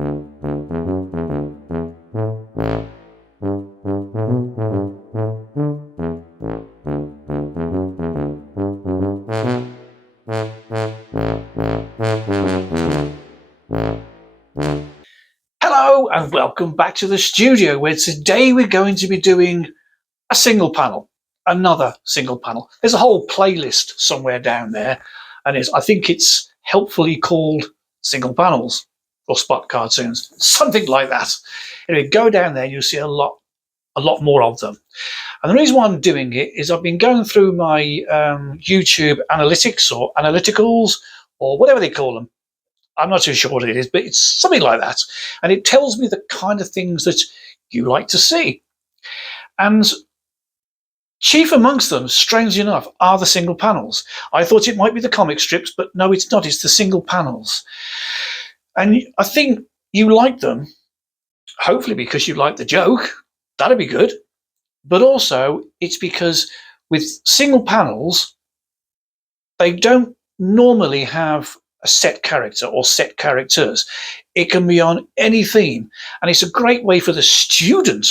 Hello and welcome back to the studio, where today we're going to be doing a single panel, another single panel. There's a whole playlist somewhere down there, and I think it's helpfully called single panels or spot cartoons, something like that. Anyway, go down there and you'll see a lot more of them. And the reason why I'm doing it is I've been going through my YouTube analytics or analyticals or whatever they call them. I'm not too sure what it is, but it's something like that. And it tells me the kind of things that you like to see. And chief amongst them, strangely enough, are the single panels. I thought it might be the comic strips, but no, it's not. It's the single panels. And I think you like them, hopefully because you like the joke. That'd be good. But also, it's because with single panels, they don't normally have a set character or set characters. It can be on any theme, and it's a great way for the student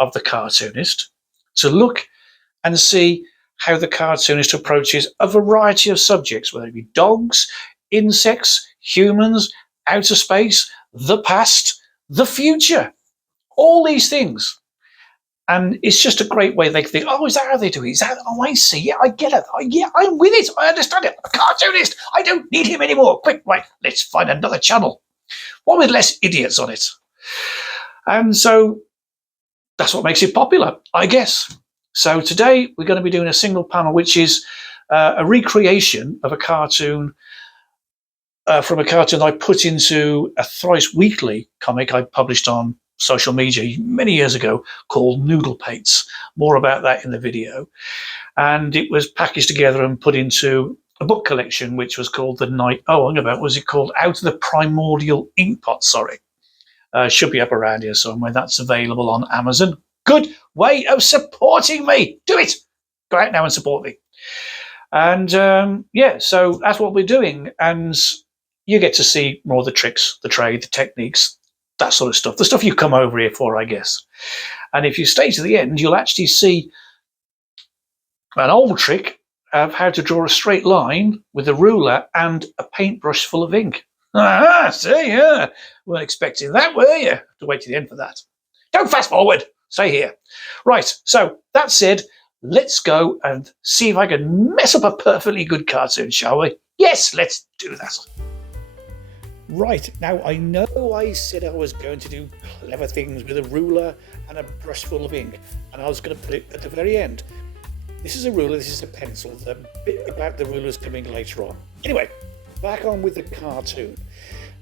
of the cartoonist to look and see how the cartoonist approaches a variety of subjects, whether it be dogs, insects, humans, outer space, the past, the future, all these things. And it's just a great way. They think, oh, is that how they do it? Is that, oh, I see. Yeah, I get it. Yeah, I'm with it. I understand it. A cartoonist. I don't need him anymore. Quick, right, let's find another channel. One with less idiots on it. And so that's what makes it popular, I guess. So today we're going to be doing a single panel, which is a recreation of a cartoon from a cartoon I put into a thrice weekly comic I published on social media many years ago called Noodle Pates. More about that in the video. And it was packaged together and put into a book collection which was called was it called Out of the Primordial Inkpot, should be up around here somewhere. That's available on Amazon. Good way of supporting me. Do it. Go out now and support me. And so that's what we're doing. And you get to see more of the tricks, the trade, the techniques, that sort of stuff. The stuff you come over here for, I guess. And if you stay to the end, you'll actually see an old trick of how to draw a straight line with a ruler and a paintbrush full of ink. Ah, see, yeah. Weren't expecting that, were you? Have to wait to the end for that. Don't fast forward. Stay here. Right, so that said, let's go and see if I can mess up a perfectly good cartoon, shall we? Yes, let's do that. Right, now I know I said I was going to do clever things with a ruler and a brush full of ink, and I was going to put it at the very end. This is a ruler, this is a pencil. The bit about the ruler is coming later on. Anyway, back on with the cartoon.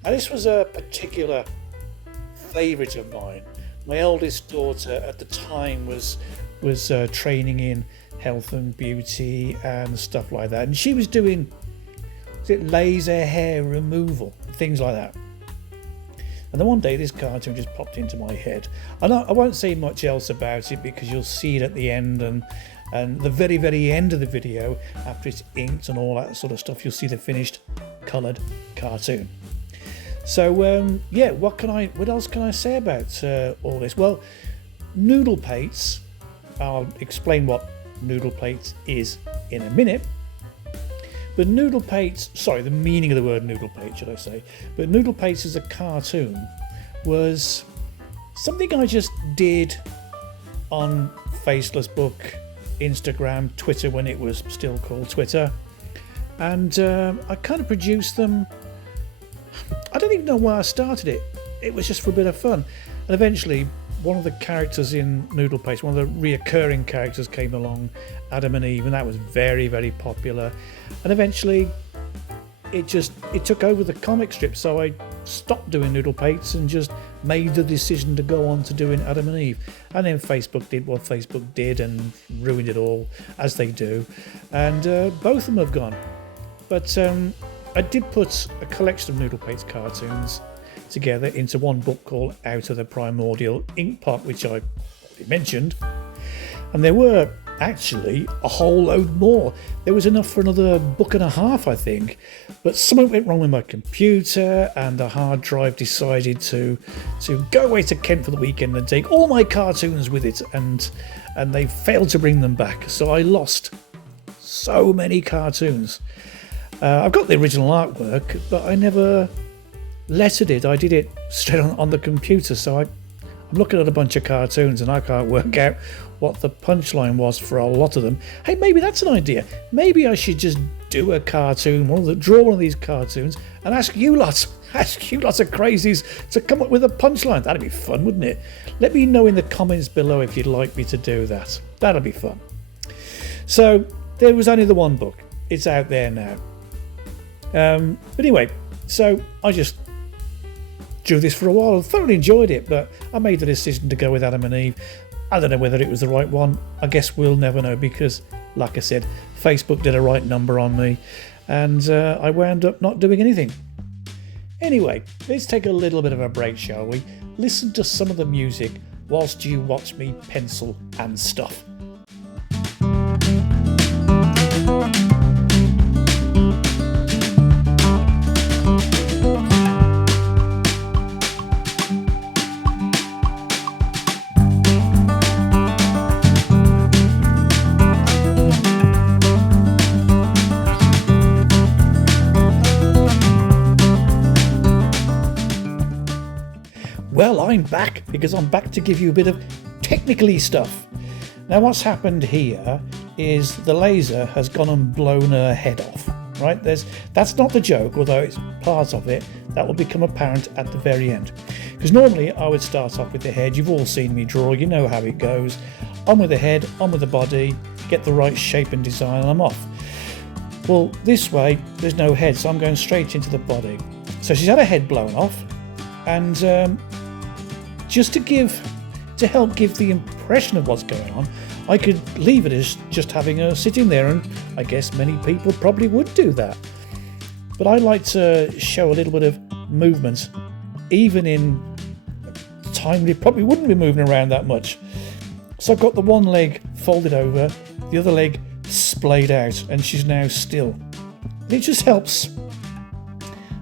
Now this was a particular favourite of mine. My eldest daughter at the time was training in health and beauty and stuff like that, and she was doing laser hair removal, things like that. And then one day this cartoon just popped into my head. And I won't say much else about it because you'll see it at the end and the very, very end of the video, after it's inked and all that sort of stuff, you'll see the finished coloured cartoon. So what else can I say about all this? Well, Noodle Pates, I'll explain what Noodle Pates is in a minute. But Noodle Pates, the meaning of the word Noodle Pate, should I say. But Noodle Pates as a cartoon was something I just did on Facebook, Instagram, Twitter when it was still called Twitter. And I kind of produced them. I don't even know why I started it. It was just for a bit of fun. And eventually, one of the characters in Noodle Paste, one of the reoccurring characters came along, Adam and Eve, and that was very, very popular. And eventually, it took over the comic strip, so I stopped doing Noodle Pates and just made the decision to go on to doing Adam and Eve. And then Facebook did what Facebook did and ruined it all, as they do. And both of them have gone. But I did put a collection of Noodle Pates cartoons together into one book called Out of the Primordial Inkpot, which I already mentioned. And there were actually a whole load more. There was enough for another book and a half, I think, but something went wrong with my computer and the hard drive decided to go away to Kent for the weekend and take all my cartoons with it, and they failed to bring them back, so I lost so many cartoons. I've got the original artwork, but I never lettered it. I did it straight on the computer, so I'm looking at a bunch of cartoons and I can't work out what the punchline was for a lot of them. Hey, maybe that's an idea. Maybe I should just do a cartoon, draw one of these cartoons and ask you lots of crazies to come up with a punchline. That'd be fun, wouldn't it? Let me know in the comments below if you'd like me to do that. That'd be fun. So there was only the one book. It's out there now. But anyway, so I just drew this for a while. I thoroughly enjoyed it, but I made the decision to go with Adam and Eve. I don't know whether it was the right one. I guess we'll never know because, like I said, Facebook did a right number on me and I wound up not doing anything. Anyway, let's take a little bit of a break, shall we? Listen to some of the music whilst you watch me pencil and stuff. Well, I'm back because I'm back to give you a bit of technically stuff. Now, what's happened here is the laser has gone and blown her head off, right? That's not the joke, although it's part of it. That will become apparent at the very end. Because normally I would start off with the head. You've all seen me draw, you know how it goes. On with the head, on with the body, get the right shape and design, and I'm off. Well, this way, there's no head, so I'm going straight into the body. So she's had her head blown off, and just to help give the impression of what's going on, I could leave it as just having her sitting there, and I guess many people probably would do that. But I like to show a little bit of movement, even in time they probably wouldn't be moving around that much. So I've got the one leg folded over, the other leg splayed out, and she's now still. It just helps,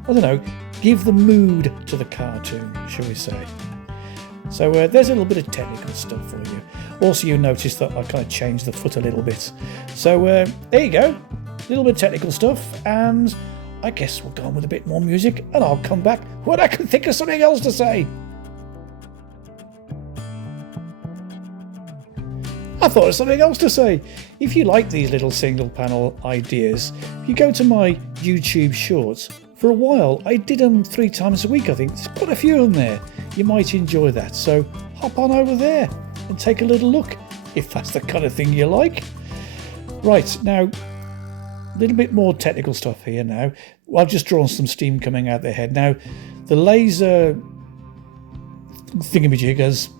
I don't know, give the mood to the cartoon, shall we say. So there's a little bit of technical stuff for you. Also, you notice that I kind of changed the foot a little bit. So there you go, a little bit of technical stuff, and I guess we'll go on with a bit more music, and I'll come back when I can think of something else to say. I thought of something else to say. If you like these little single panel ideas, if you go to my YouTube shorts, for a while I did them 3 times a week, I think. There's quite a few of them there. You might enjoy that, so hop on over there and take a little look, if that's the kind of thing you like. Right, now, a little bit more technical stuff here now. Well, I've just drawn some steam coming out the head. Now, the laser thingamajig has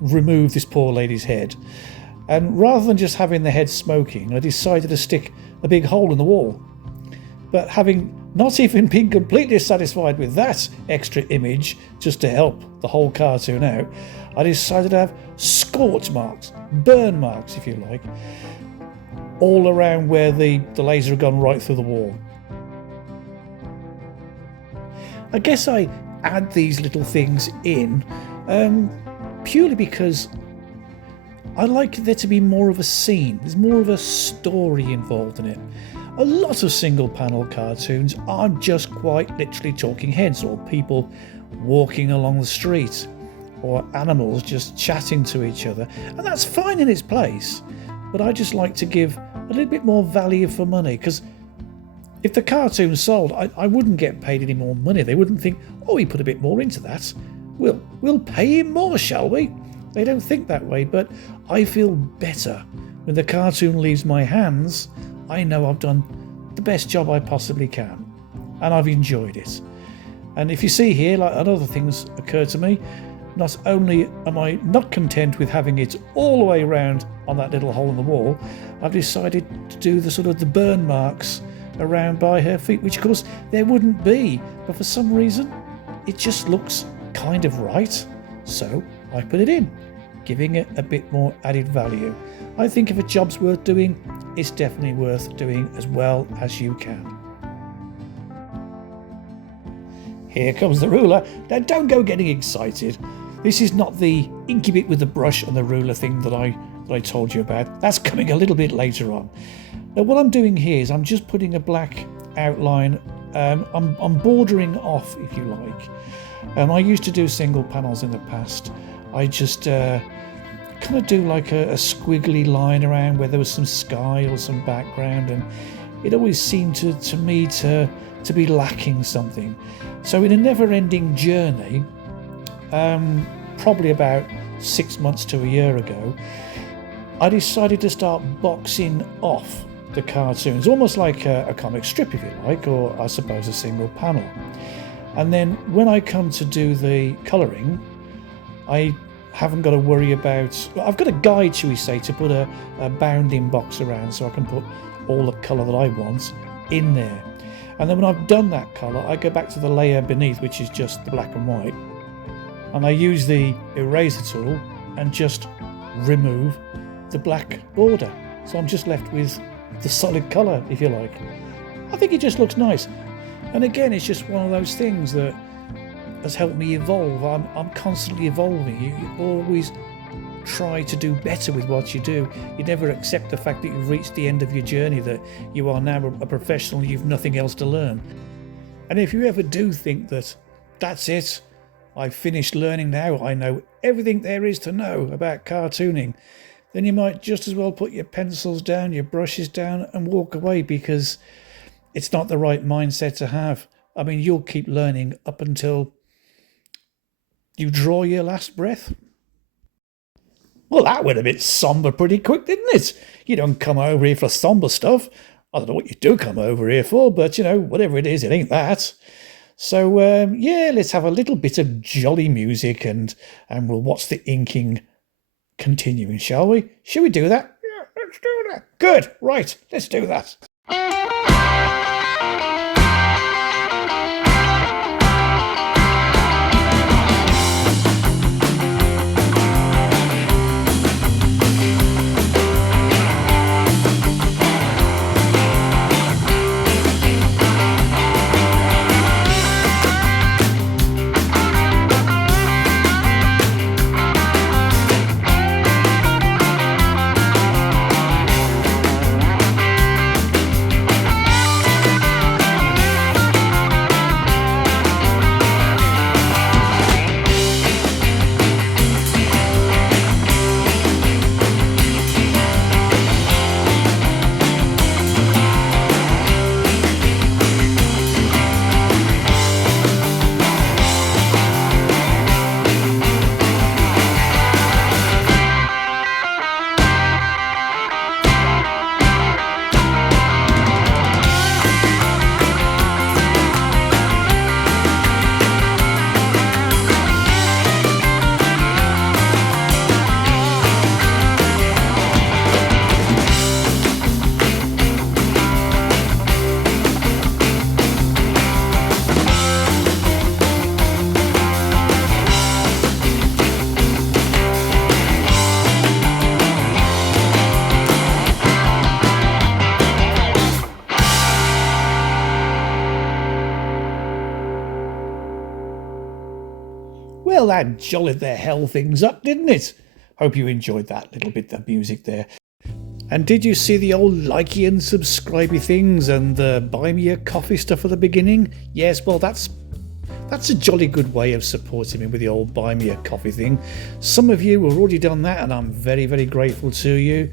removed this poor lady's head, and rather than just having the head smoking, I decided to stick a big hole in the wall. But having not even been completely satisfied with that extra image, just to help the whole cartoon out, I decided to have scorch marks, burn marks if you like, all around where the laser had gone right through the wall. I guess I add these little things in purely because I like there to be more of a scene. There's more of a story involved in it. A lot of single panel cartoons are just quite literally talking heads, or people walking along the street, or animals just chatting to each other, and that's fine in its place, but I just like to give a little bit more value for money, because if the cartoon sold, I wouldn't get paid any more money. They wouldn't think, oh, he put a bit more into that, we'll pay him more, shall we? They don't think that way, but I feel better when the cartoon leaves my hands. I know I've done the best job I possibly can, and I've enjoyed it. And if you see here, like other things occur to me, not only am I not content with having it all the way around on that little hole in the wall, I've decided to do the sort of the burn marks around by her feet, which of course there wouldn't be, but for some reason it just looks kind of right, so I put it in. giving it a bit more added value. I think if a job's worth doing, it's definitely worth doing as well as you can. Here comes the ruler. Now don't go getting excited. This is not the inky bit with the brush and the ruler thing that I told you about. That's coming a little bit later on. Now what I'm doing here is I'm just putting a black outline. I'm bordering off, if you like. I used to do single panels in the past. I just kind of do like a squiggly line around where there was some sky or some background, and it always seemed to me to be lacking something. So in a never-ending journey, probably about 6 months to a year ago, I decided to start boxing off the cartoons, almost like a comic strip, if you like, or I suppose a single panel. And then when I come to do the colouring, I haven't got to worry about... I've got a guide, shall we say, to put a bounding box around so I can put all the colour that I want in there. And then when I've done that colour, I go back to the layer beneath, which is just the black and white, and I use the eraser tool and just remove the black border. So I'm just left with the solid colour, if you like. I think it just looks nice. And again, it's just one of those things that has helped me evolve. I'm constantly evolving. You always try to do better with what you do. You never accept the fact that you've reached the end of your journey, that you are now a professional, you've nothing else to learn. And if you ever do think that that's it, I've finished learning now, I know everything there is to know about cartooning, then you might just as well put your pencils down, your brushes down, and walk away, because it's not the right mindset to have. I mean, you'll keep learning up until you draw your last breath. Well, that went a bit sombre pretty quick, didn't it? You don't come over here for sombre stuff. I don't know what you do come over here for, but, you know, whatever it is, it ain't that. So, yeah, let's have a little bit of jolly music and we'll watch the inking continuing, shall we? Shall we do that? Yeah, let's do that. Good, right, let's do that. Well, that jollied the hell things up, didn't it? Hope you enjoyed that little bit of music there. And did you see the old likey and subscribey things and the buy me a coffee stuff at the beginning? Yes, well, that's a jolly good way of supporting me with the old buy me a coffee thing. Some of you have already done that, and I'm very, very grateful to you.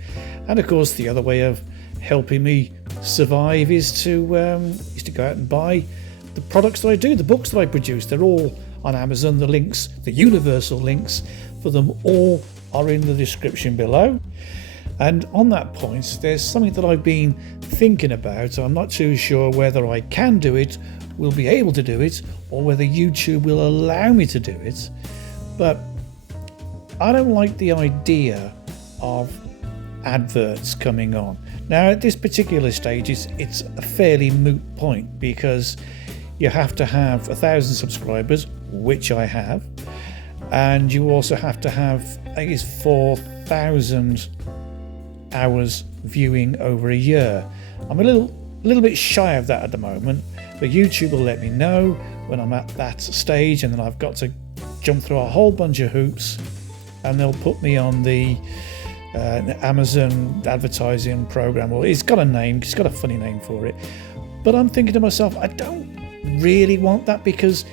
And of course, the other way of helping me survive is to go out and buy the products that I do, the books that I produce. They're all on Amazon. The links, the universal links for them all are in the description below. And on that point, there's something that I've been thinking about. I'm not too sure whether I can do it, will be able to do it, or whether YouTube will allow me to do it. But I don't like the idea of adverts coming on. Now, at this particular stage, it's a fairly moot point, because you have to have 1,000 subscribers, which I have, and you also have to have, I think it's 4,000 hours viewing over a year. I'm a little bit shy of that at the moment, but YouTube will let me know when I'm at that stage, and then I've got to jump through a whole bunch of hoops, and they'll put me on the Amazon advertising program. Well, it's got a name, it's got a funny name for it, but I'm thinking to myself, I don't really want that, because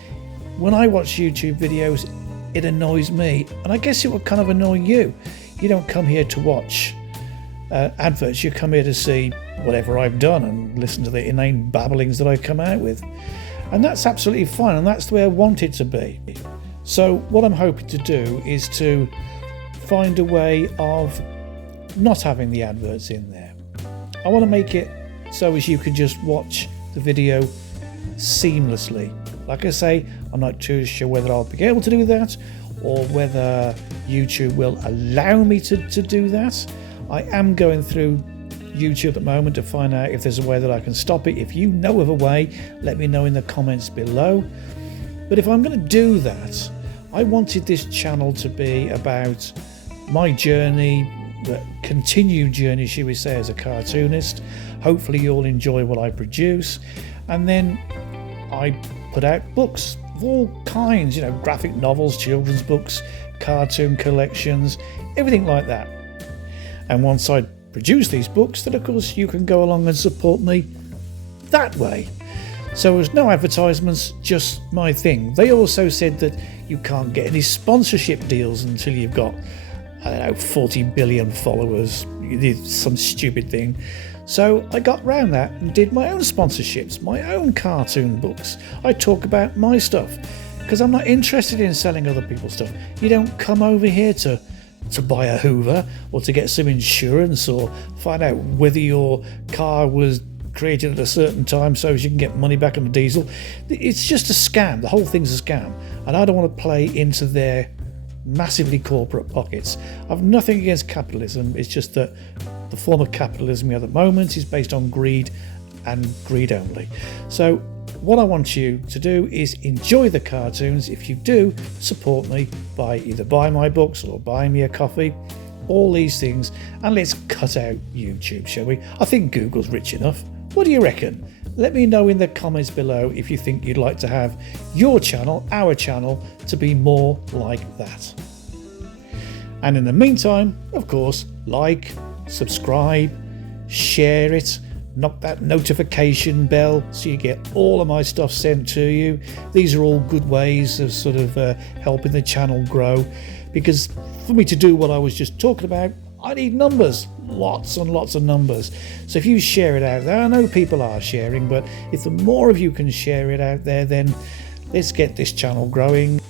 when I watch YouTube videos, it annoys me, and I guess it would kind of annoy you. You don't come here to watch adverts, you come here to see whatever I've done and listen to the inane babblings that I come out with, and that's absolutely fine, and that's the way I want it to be. So what I'm hoping to do is to find a way of not having the adverts in there. I want to make it so as you can just watch the video seamlessly. Like I say, I'm not too sure whether I'll be able to do that or whether YouTube will allow me to do that. I am going through YouTube at the moment to find out if there's a way that I can stop it. If you know of a way, let me know in the comments below. But if I'm going to do that, I wanted this channel to be about my journey, the continued journey, shall we say, as a cartoonist. Hopefully you'll enjoy what I produce. And then I put out books of all kinds, graphic novels, children's books, cartoon collections, everything like that. And once I produce these books, then of course you can go along and support me that way. So there's no advertisements, just my thing. They also said that you can't get any sponsorship deals until you've got, 40 billion followers. You did some stupid thing. So I got round that and did my own sponsorships, my own cartoon books. I talk about my stuff because I'm not interested in selling other people's stuff. You don't come over here to buy a Hoover or to get some insurance or find out whether your car was created at a certain time so as you can get money back on the diesel. It's just a scam. The whole thing's a scam, and I don't want to play into their massively corporate pockets. I've nothing against capitalism. It's just that the form of capitalism at the moment is based on greed and greed only. So what I want you to do is enjoy the cartoons. If you do, support me by either buying my books or buying me a coffee, all these things, and let's cut out YouTube, shall we? I think Google's rich enough. What do you reckon? Let me know in the comments below if you think you'd like to have your channel, our channel, to be more like that. And in the meantime, of course, like, subscribe, share it, knock that notification bell so you get all of my stuff sent to you. These are all good ways of sort of helping the channel grow, because for me to do what I was just talking about, I need numbers, lots and lots of numbers. So if you share it out there, I know people are sharing, but if the more of you can share it out there, then let's get this channel growing.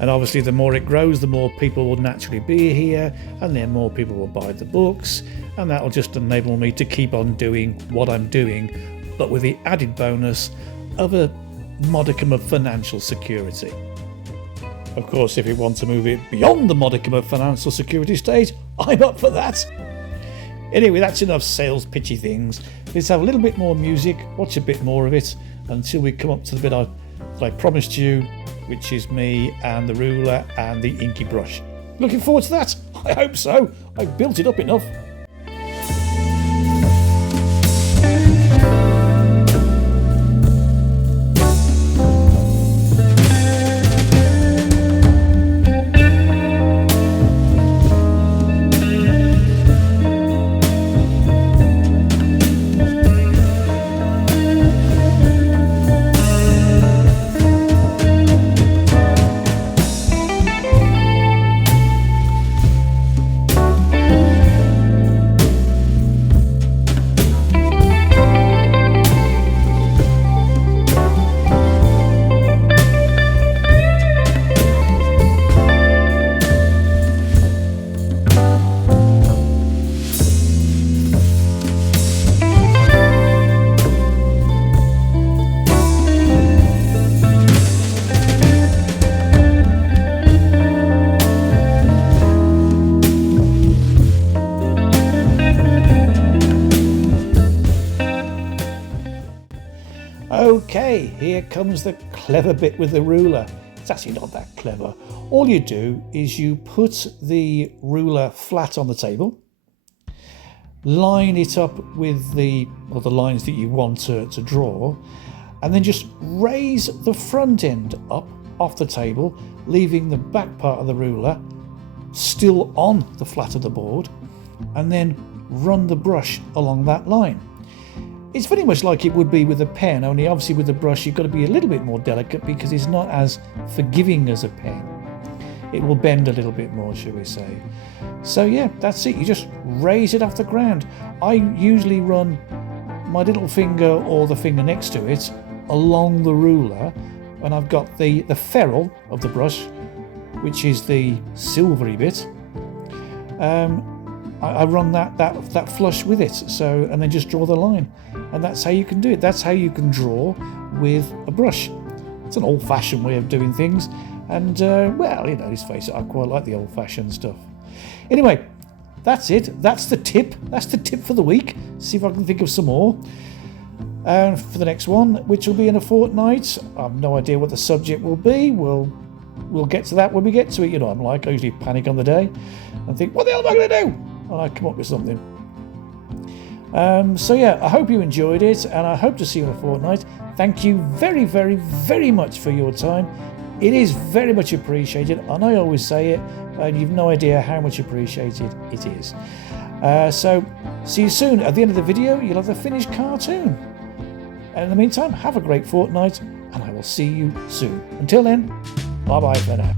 And obviously the more it grows, the more people will naturally be here, and then more people will buy the books, and that'll just enable me to keep on doing what I'm doing, but with the added bonus of a modicum of financial security. Of course, if you want to move it beyond the modicum of financial security stage, I'm up for that. Anyway, that's enough sales pitchy things. Let's have a little bit more music, watch a bit more of it, until we come up to the bit I promised you, which is me and the ruler and the inky brush. Looking forward to that? I hope so. I've built it up enough. Okay, here comes the clever bit with the ruler. it's actually not that clever. All you do is you put the ruler flat on the table, line it up with the lines that you want to draw, and then just raise the front end up off the table, leaving the back part of the ruler still on the flat of the board, and then run the brush along that line. It's very much like it would be with a pen, only obviously with the brush you've got to be a little bit more delicate because it's not as forgiving as a pen. It will bend a little bit more, shall we say. So yeah, that's it. You just raise it off the ground. I usually run my little finger or the finger next to it along the ruler, and I've got the ferrule of the brush, which is the silvery bit. I run that flush with it, so, and then just draw the line, and that's how you can do it. That's how you can draw with a brush. It's an old-fashioned way of doing things, and well, you know, let's face it, I quite like the old-fashioned stuff. Anyway, that's it. That's the tip. That's the tip for the week. See if I can think of some more. For the next one, which will be in a fortnight. I have no idea what the subject will be. We'll get to that when we get to it. You know, I usually panic on the day and think, what the hell am I going to do? And I come up with something. So yeah, I hope you enjoyed it, and I hope to see you in a fortnight. Thank you very, very, very much for your time. It is very much appreciated, and I always say it, and you've no idea how much appreciated it is. So see you soon. At the end of the video, you'll have the finished cartoon. And in the meantime, have a great fortnight, and I will see you soon. Until then, bye-bye for now.